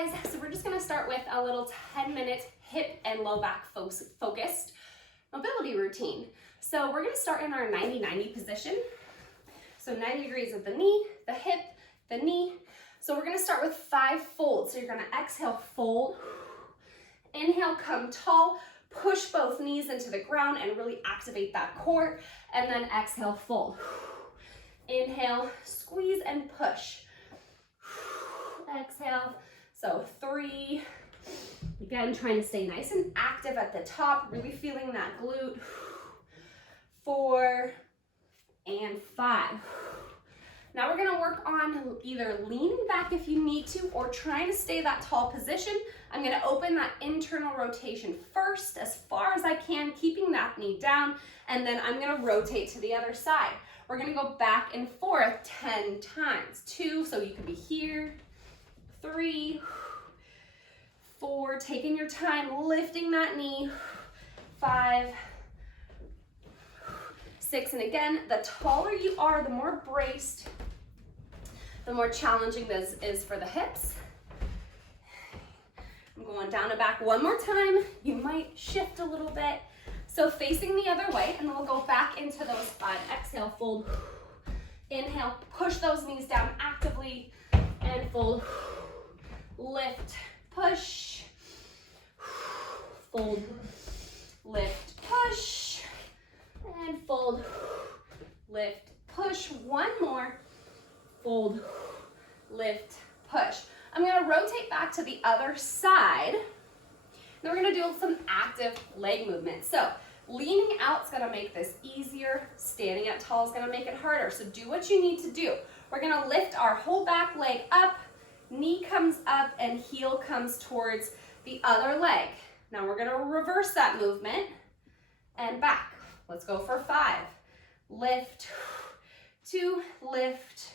guys, so we're just gonna start with a little 10-minute hip and low back focused mobility routine. So we're gonna start in our 90-90 position. So 90 degrees of the knee, the hip, the knee. So we're gonna start with 5 folds. So you're gonna exhale, fold. Inhale, come tall, push both knees into the ground and really activate that core. And then exhale, fold. Inhale, squeeze and push. Exhale. So 3. Again, trying to stay nice and active at the top, really feeling that glute. 4 and 5. Now we're gonna work on either leaning back if you need to or trying to stay that tall position. I'm gonna open that internal rotation first as far as I can, keeping that knee down, and then I'm gonna rotate to the other side. We're gonna go back and forth 10 times. 2, so you could be here. 3, 4, taking your time, lifting that knee. 5, 6, and again, the taller you are, the more braced, the more challenging this is for the hips. I'm going down and back one more time. You might shift a little bit. So facing the other way, and then we'll go back into those 5. Exhale, fold. Inhale, push those knees down actively, and fold. Lift, push. Fold, lift, push. And fold, lift, push. One more. Fold, lift, push. I'm gonna rotate back to the other side. Then we're gonna do some active leg movement. So leaning out is gonna make this easier. Standing up tall is gonna make it harder. So do what you need to do. We're gonna lift our whole back leg up, knee comes up, and heel comes towards the other leg. Now we're gonna reverse that movement and back. Let's go for 5. Lift, 2, lift.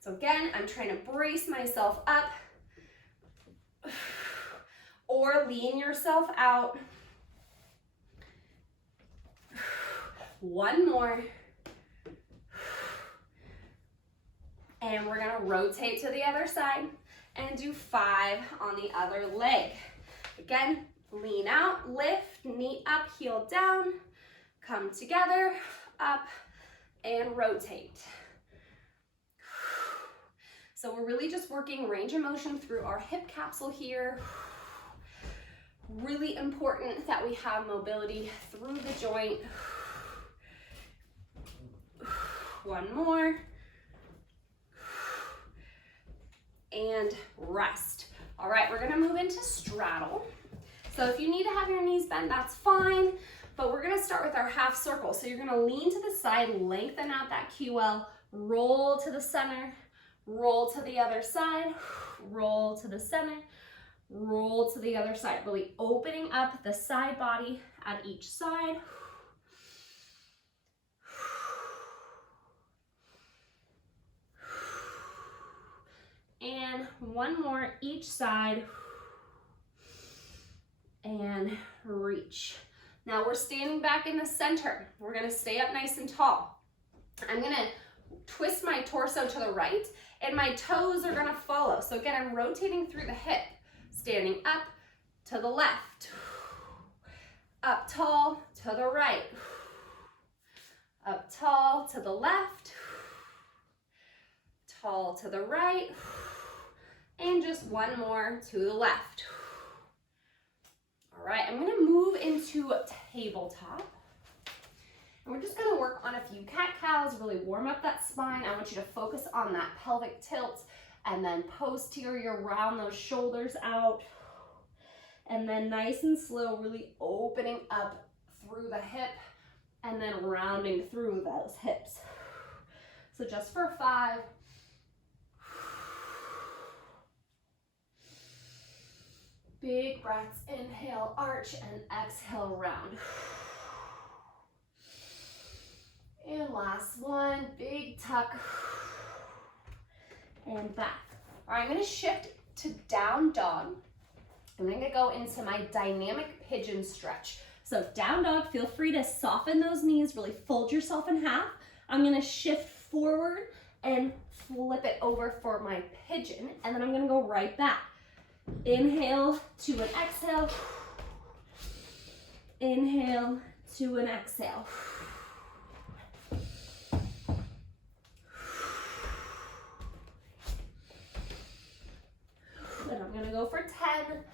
So again, I'm trying to brace myself up or lean yourself out. 1 more. And we're gonna rotate to the other side and do 5 on the other leg. Again, lean out, lift, knee up, heel down, come together, up, and rotate. So we're really just working range of motion through our hip capsule here. Really important that we have mobility through the joint. 1 more. And rest. All right, we're gonna move into straddle. So if you need to have your knees bent, that's fine, but we're gonna start with our half circle. So you're gonna lean to the side, lengthen out that QL, roll to the center, roll to the other side, roll to the center, roll to the other side, really opening up the side body at each side. And 1 more each side. And reach. Now we're standing back in the center. We're gonna stay up nice and tall. I'm gonna twist my torso to the right and my toes are gonna follow. So again, I'm rotating through the hip, standing up to the left, up tall to the right, up tall to the left, tall to the right, and just 1 more to the left. All right, I'm gonna move into tabletop. And we're just gonna work on a few cat-cows, really warm up that spine. I want you to focus on that pelvic tilt and then posterior, round those shoulders out. And then nice and slow, really opening up through the hip and then rounding through those hips. So just for 5. Big breaths, inhale, arch, and exhale, round. And last one, big tuck, and back. All right, I'm gonna shift to down dog. I'm gonna go into my dynamic pigeon stretch. So down dog, feel free to soften those knees, really fold yourself in half. I'm gonna shift forward and flip it over for my pigeon. And then I'm gonna go right back. Inhale to an exhale. Inhale to an exhale. And I'm gonna go for 10.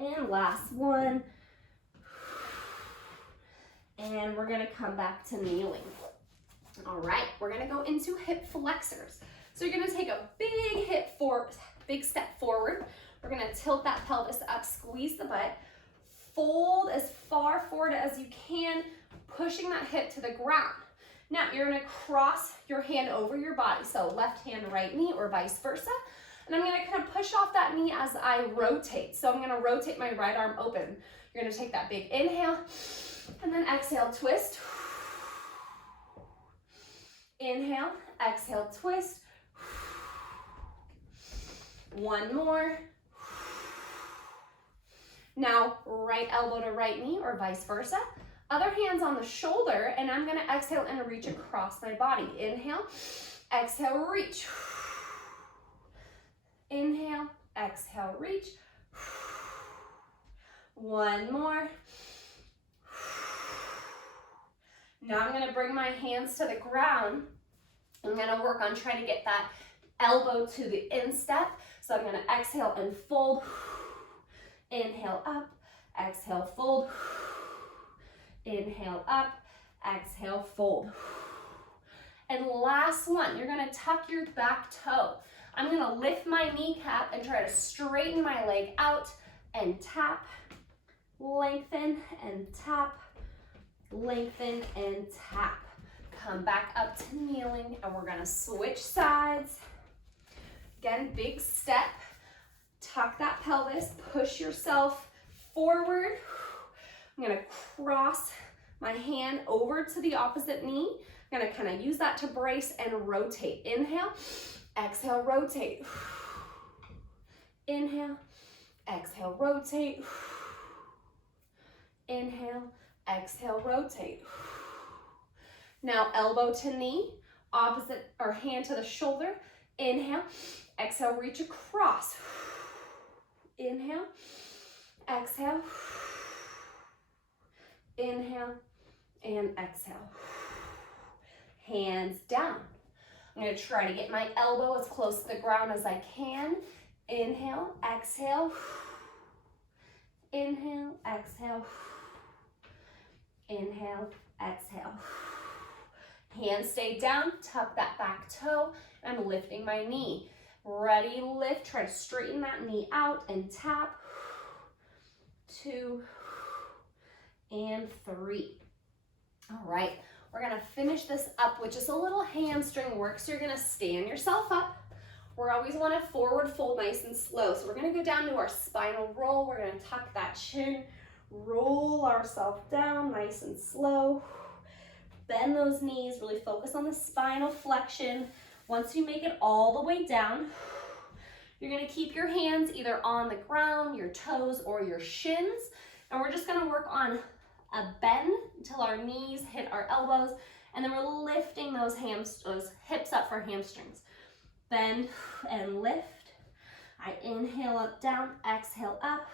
And last one. And we're gonna come back to kneeling. All right, we're gonna go into hip flexors. So you're gonna take a big step forward. We're gonna tilt that pelvis up, squeeze the butt, fold as far forward as you can, pushing that hip to the ground. Now you're gonna cross your hand over your body. So left hand, right knee, or vice versa. And I'm gonna kind of push off that knee as I rotate. So I'm gonna rotate my right arm open. You're gonna take that big inhale, and then exhale, twist. Inhale, exhale, twist. One more. Now, right elbow to right knee or vice versa. Other hand's on the shoulder, and I'm gonna exhale and reach across my body. Inhale, exhale, reach. Inhale, exhale, reach. One more. Now I'm gonna bring my hands to the ground. I'm gonna work on trying to get that elbow to the instep. So I'm gonna exhale and fold. Inhale up, exhale, fold. Inhale up, exhale, fold. And last one, you're gonna tuck your back toe. I'm gonna lift my kneecap and try to straighten my leg out and tap, lengthen and tap, lengthen and tap. Come back up to kneeling, and we're gonna switch sides. Again, big step. Tuck that pelvis, push yourself forward. I'm gonna cross my hand over to the opposite knee. I'm gonna kind of use that to brace and rotate. Inhale, exhale, rotate. Inhale, exhale, rotate. Inhale, exhale, rotate. Now elbow to knee, opposite or hand to the shoulder. Inhale, exhale, reach across. Inhale, exhale, inhale, and exhale. Hands down. I'm gonna try to get my elbow as close to the ground as I can. Inhale, exhale, inhale, exhale, inhale, exhale. Hands stay down, tuck that back toe. I'm lifting my knee. Ready, lift, try to straighten that knee out and tap. 2 and 3. All right, we're gonna finish this up with just a little hamstring work. So you're gonna stand yourself up. We're always wanna forward fold nice and slow. So we're gonna go down to our spinal roll. We're gonna tuck that chin, roll ourselves down nice and slow. Bend those knees, really focus on the spinal flexion. Once you make it all the way down, you're gonna keep your hands either on the ground, your toes, or your shins. And we're just gonna work on a bend until our knees hit our elbows. And then we're lifting those hips up for hamstrings. Bend and lift. I inhale up, down, exhale up.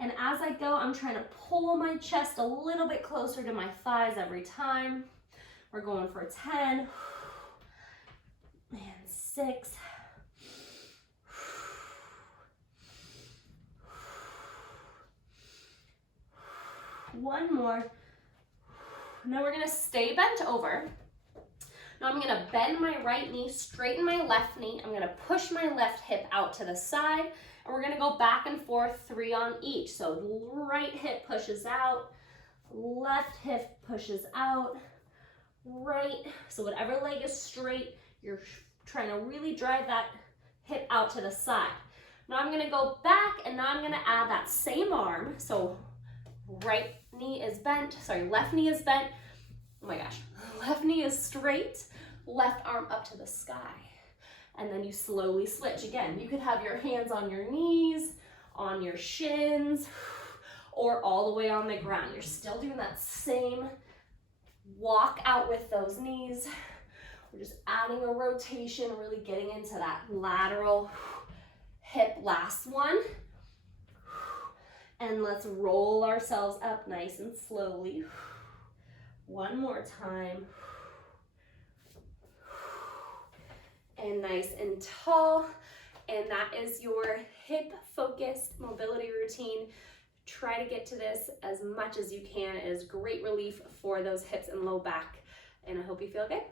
And as I go, I'm trying to pull my chest a little bit closer to my thighs every time. We're going for 10 and 6. One more. Now we're gonna stay bent over. Now I'm gonna bend my right knee, straighten my left knee. I'm gonna push my left hip out to the side, and we're gonna go back and forth 3 on each. So right hip pushes out, left hip pushes out, right. So whatever leg is straight, you're trying to really drive that hip out to the side. Now I'm gonna go back, and now I'm gonna add that same arm. So right knee is bent, left knee is bent. Oh my gosh, left knee is straight, left arm up to the sky. and then you slowly switch. Again, you could have your hands on your knees, on your shins, or all the way on the ground. You're still doing that same walk out with those knees. We're just adding a rotation, really getting into that lateral hip. Last one. And let's roll ourselves up nice and slowly. One more time. And nice and tall. And that is your hip focused mobility routine. Try to get to this as much as you can. It is great relief for those hips and low back. And I hope you feel good.